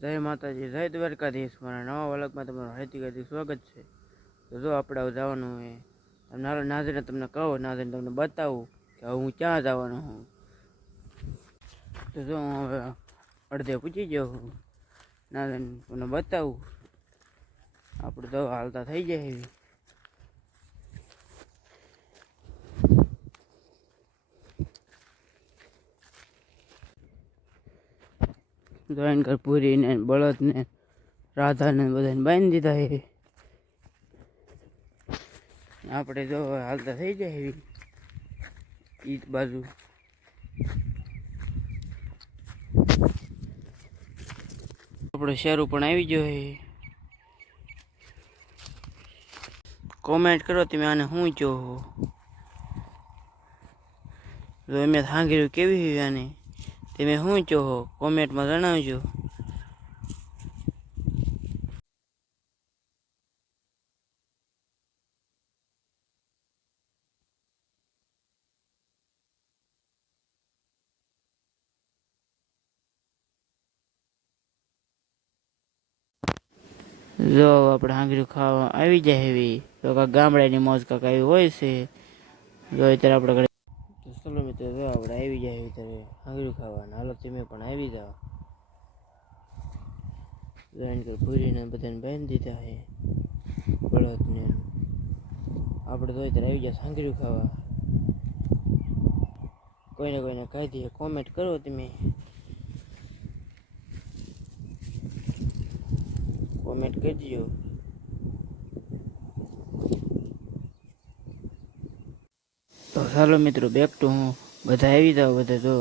જય માતાજી, જય દ્વારકાધીશ. મારા નવા વ્લોગમાં તમારું હાર્દિક સ્વાગત છે. તો જો આપણે જવાનું હોય તમને હાલો નાઝીને તમને કહો, નાઝીને તમને બતાવું કે હું ક્યાં જવાનો હું. તો જો હું હવે અડધે પૂછી ગયો હું, નાઝીને તમને બતાવું. આપણે તો હાલતા થઈ જાય એવી. જોઈન કર પૂરીને બળદને રાધાને બધાને બાંધી દીધા છે. આપણે જો હાલતા થઈ જાય એવી ઈ બાજુ. આપણો શેરો પણ આવી ગયો છે. કોમેન્ટ કરો તમે આને શું કહો. જો એમ સાંગીર્યું કેવી હોય આને તમે શું કહો કોમેન્ટમાં જણાવજો. જો આપણે હાંગરીયું ખાવા આવી જાય એવી તો કાંક ગામડાની મોજ કાંક આવી હોય છે. જો અત્યારે આપણે ચલો મિત્રો, જો આપણે આવી જાય એવી ત્યારે હાંગરીયું ખાવાના. હાલો તમે પણ આવી જાઓ. જોઈન કર પૂરીને બધાને બાંધી દીધા છે બળદને. આપણે તો અત્યારે આવી જાય હાંગરીયું ખાવા. કોઈને કહી દઈએ, કોમેન્ટ કરો તમે. કોમેન્ટ કરજો. તો ચાલો મિત્રો, બેક ટુ હું બધા આવી જાઓ. બધા જો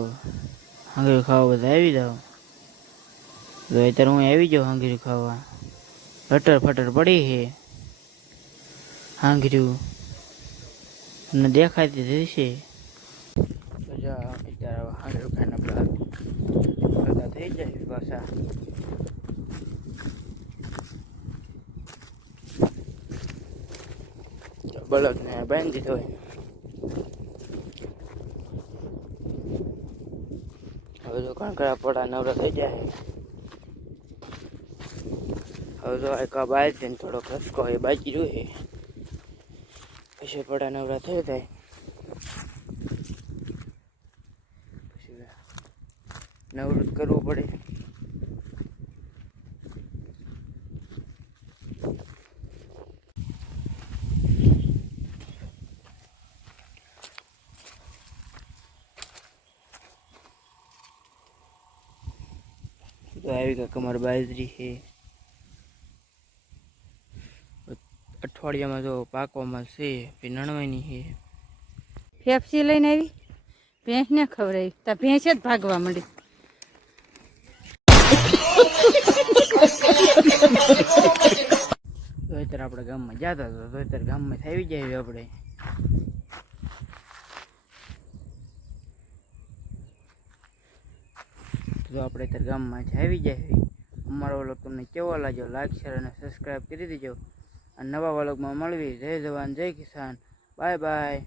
હાંગરીયું ખાવા બધા આવી જાઓ. તો અત્યારે હું આવી જાઉં હાંગરીયું ખાવા. લટર ફટર પડી છે હાંગરીયું, તમને દેખાતી જશે. તો જો અત્યારે હાંગરીયું ખાઈને બધા થઈ જાય પાછા. બળદને બાંધી દીધો હોય. હવે તો કાંકરા પડા નવરા થઈ જાય. હવે તો એક બાજ ને થોડો ખસકો એ બાજી રહ્યો છે. પછી પડા નવરા થઈ જાય. પછી નવરું જ કરવું પડે. તો આવી કાંક અમારી બાજરી છે. અઠવાડિયામાં જો પાકવામાં છે, પછી નણવાની છે. ફેફસી લઈને આવી, ભેંસને ખવડાવી, તા ભેંસ જ ભાગવા માંડી. તો અત્યારે આપણે ગામમાં જતા હતા, તો અત્યારે ગામમાં આવી જાય આપણે. જો આપણે અત્યારે ગામમાં આવી જાય. અમારો વ્લોગ તમને કેવો લાગ્યો, લાઈક શેર અને સબસ્ક્રાઈબ કરી દેજો. અને નવા વ્લોગમાં મળવી. જય જવાન જય કિસાન. Bye bye.